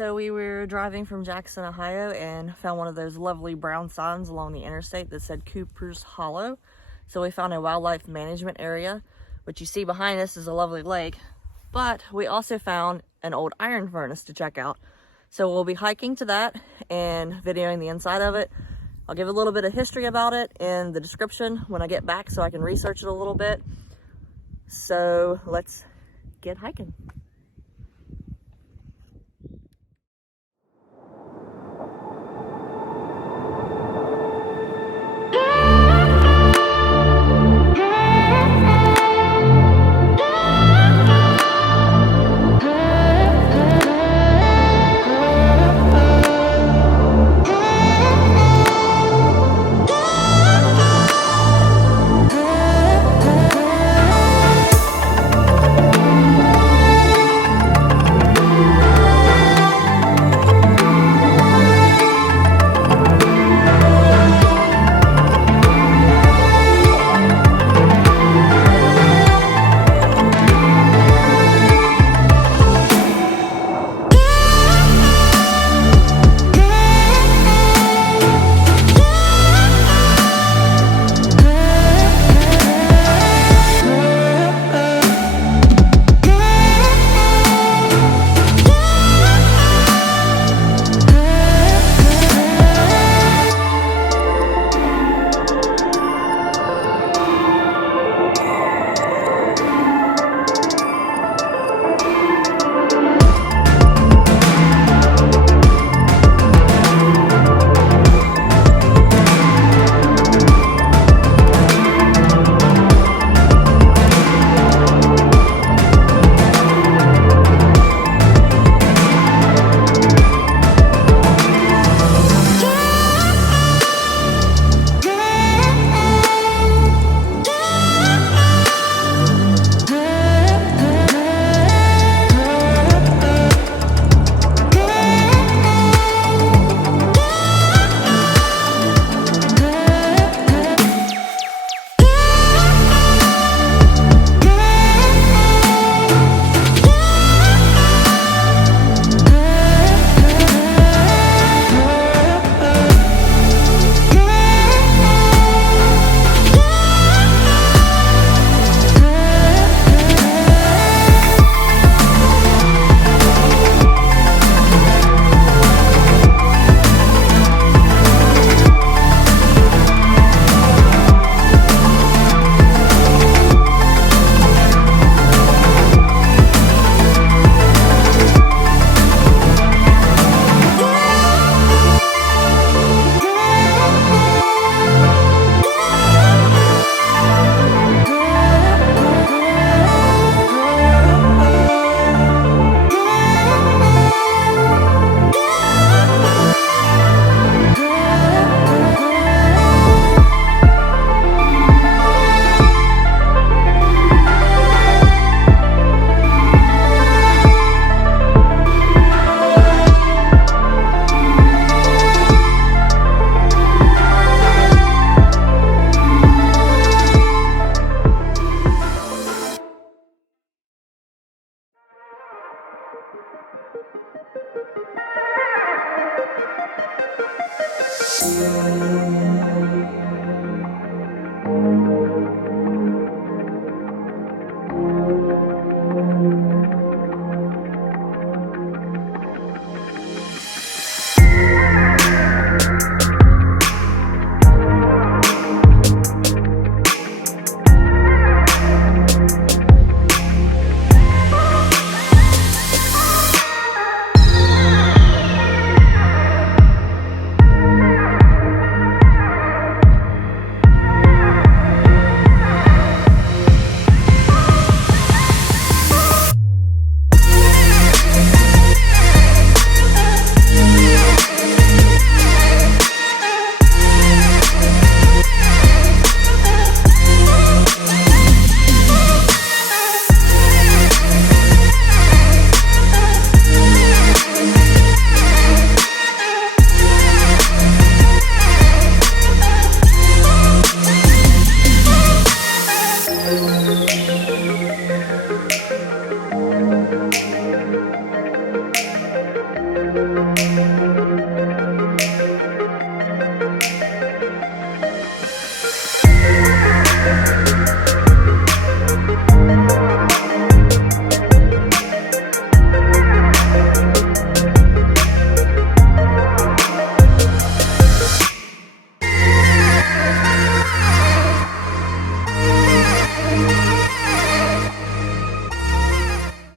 So we were driving from Jackson, Ohio, and found one of those lovely brown signs along the interstate that said Cooper's Hollow. So we found a wildlife management area. What you see behind us is a lovely lake, but we also found an old iron furnace to check out. So we'll be hiking to that and videoing the inside of it. I'll give a little bit of history about it in the description when I get back so I can research it a little bit. So let's get hiking.